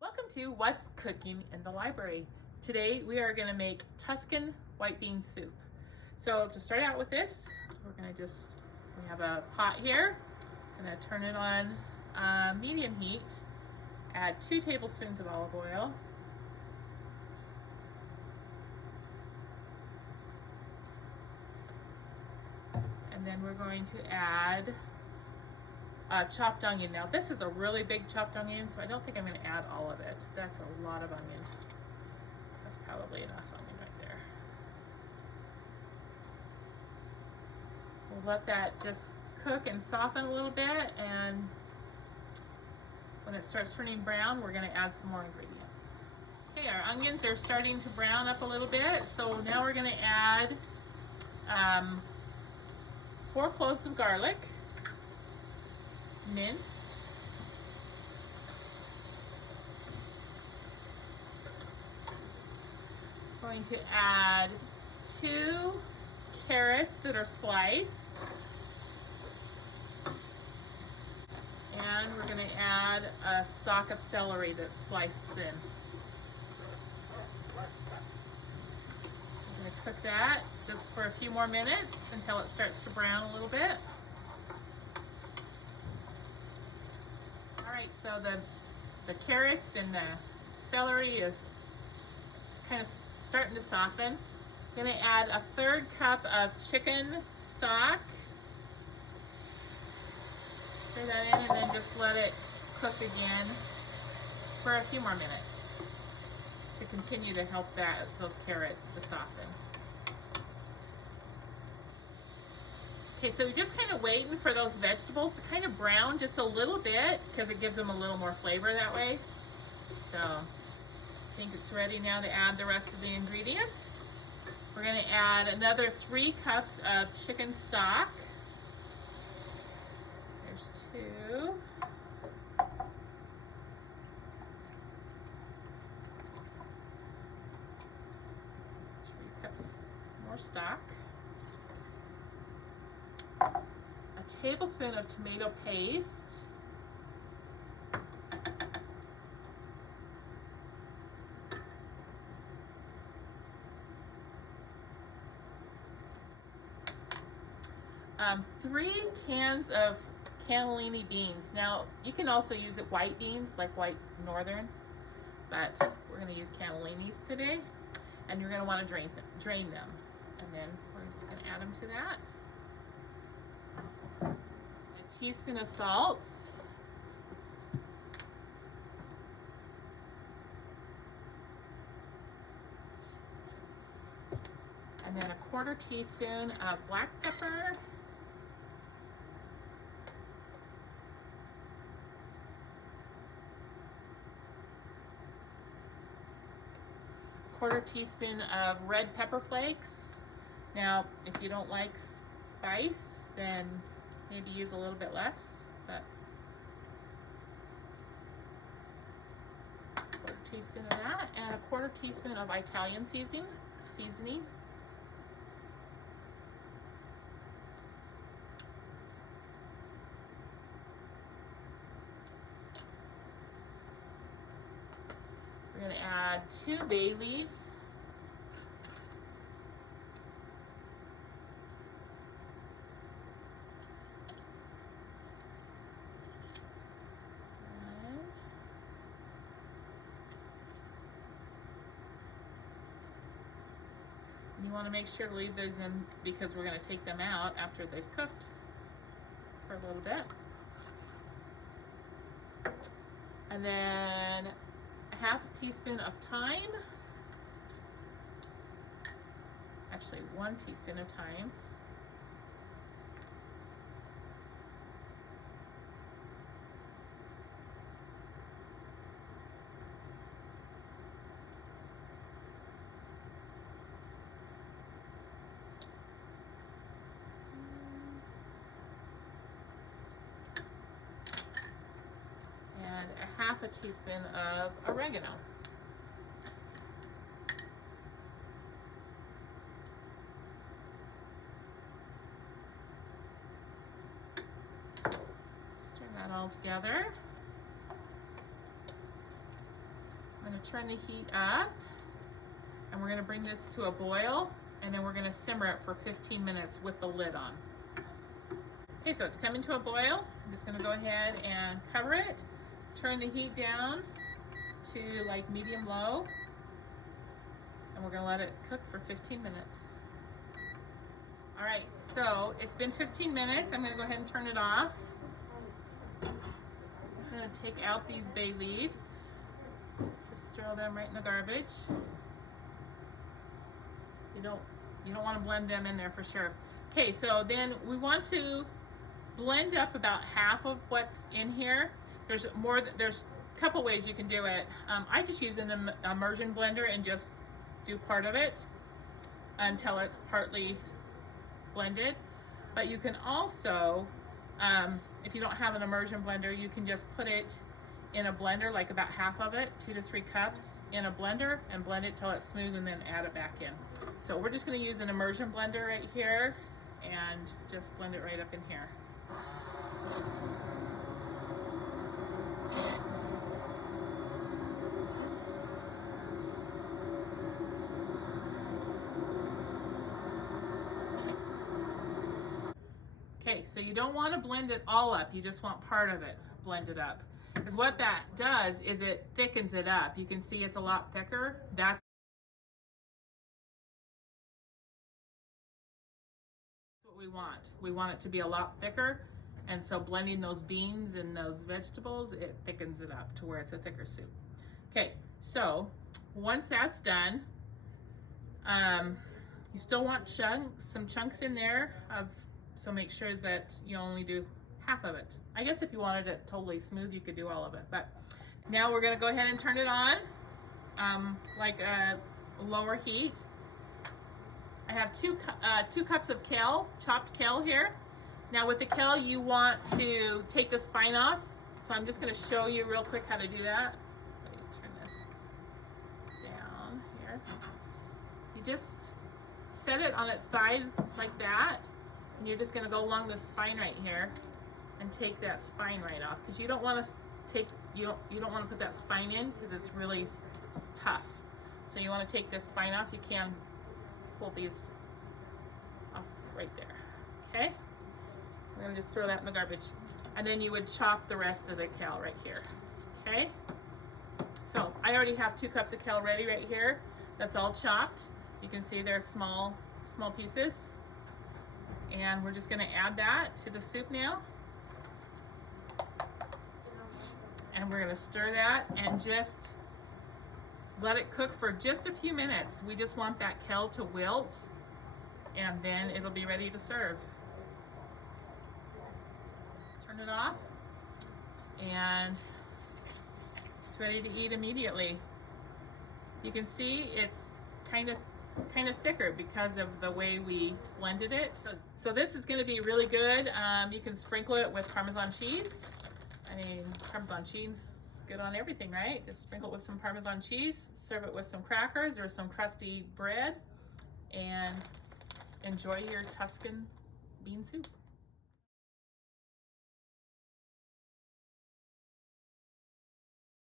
Welcome to What's Cooking in the Library. Today we are going to make Tuscan white bean soup. So to start out with this, we have a pot here. I'm going to turn it on medium heat. Add 2 tablespoons of olive oil. And then we're going to add chopped onion. Now this is a really big chopped onion, so I don't think I'm going to add all of it. That's a lot of onion. That's probably enough onion right there. We'll let that just cook and soften a little bit, and when it starts turning brown, we're going to add some more ingredients. Okay, our onions are starting to brown up a little bit, so now we're going to add 4 cloves of garlic, minced. Going to add 2 carrots that are sliced. And we're going to add a stalk of celery that's sliced thin. I'm going to cook that just for a few more minutes until it starts to brown a little bit. Alright, so the carrots and the celery is kind of starting to soften. I'm going to add a 1/3 cup of chicken stock. Stir that in and then just let it cook again for a few more minutes to continue to help those carrots to soften. Okay, so we're just kind of waiting for those vegetables to kind of brown just a little bit because it gives them a little more flavor that way. So I think it's ready now to add the rest of the ingredients. We're going to add another 3 cups of chicken stock. There's 2. Cups more stock. A tablespoon of tomato paste. Three cans of cannellini beans. Now, you can also use white beans, like white northern, but we're going to use cannellinis today. And you're going to want to drain them. And then we're just going to add them to that. A teaspoon of salt. And then a 1/4 teaspoon of black pepper. 1/4 teaspoon of red pepper flakes. Now, if you don't like spice, then maybe use a little bit less, but 1/4 teaspoon of that, and a 1/4 teaspoon of Italian seasoning. We're going to add 2 bay leaves. And you want to make sure to leave those in because we're going to take them out after they've cooked for a little bit. And then a 1/2 teaspoon of thyme. Actually, 1 teaspoon of thyme. And a 1/2 teaspoon of oregano. Stir that all together. I'm going to turn the heat up, and we're going to bring this to a boil, and then we're going to simmer it for 15 minutes with the lid on. Okay, so it's coming to a boil. I'm just going to go ahead and cover it, turn the heat down to like medium-low, and we're going to let it cook for 15 minutes. All right, so it's been 15 minutes. I'm going to go ahead and turn it off. I'm going to take out these bay leaves. Just throw them right in the garbage. You don't want to blend them in there for sure. Okay, so then we want to blend up about half of what's in here. There's a couple ways you can do it. I just use an immersion blender and just do part of it until it's partly blended. But you can also, if you don't have an immersion blender, you can just put it in a blender, like about half of it, 2 to 3 cups in a blender, and blend it till it's smooth and then add it back in. So we're just going to use an immersion blender right here and just blend it right up in here. Okay, so you don't want to blend it all up, you just want part of it blended up. Because what that does is it thickens it up. You can see it's a lot thicker. That's what we want. We want it to be a lot thicker, and so blending those beans and those vegetables, it thickens it up to where it's a thicker soup. Okay, so once that's done, you still want some chunks in there, so make sure that you only do half of it. I guess if you wanted it totally smooth, you could do all of it. But now we're going to go ahead and turn it on, like a lower heat. I have two cups of kale, chopped kale here. Now with the kale, you want to take the spine off. So I'm just going to show you real quick how to do that. Let me turn this down here. You just set it on its side like that, and you're just going to go along the spine right here and take that spine right off, because you don't want to want to put that spine in because it's really tough. So you want to take this spine off. You can pull these off right there. Okay, I'm going to just throw that in the garbage, and then you would chop the rest of the kale right here. Okay, so I already have 2 cups of kale ready right here. That's all chopped. You can see they're small pieces, and we're just going to add that to the soup now. And we're going to stir that and just let it cook for just a few minutes. We just want that kale to wilt, and then it'll be ready to serve. Turn it off, and it's ready to eat immediately. You can see it's kind of thicker because of the way we blended it. So this is going to be really good. You can sprinkle it with Parmesan cheese. I mean, Parmesan cheese is good on everything, right? Just sprinkle it with some Parmesan cheese, serve it with some crackers or some crusty bread, and enjoy your Tuscan bean soup.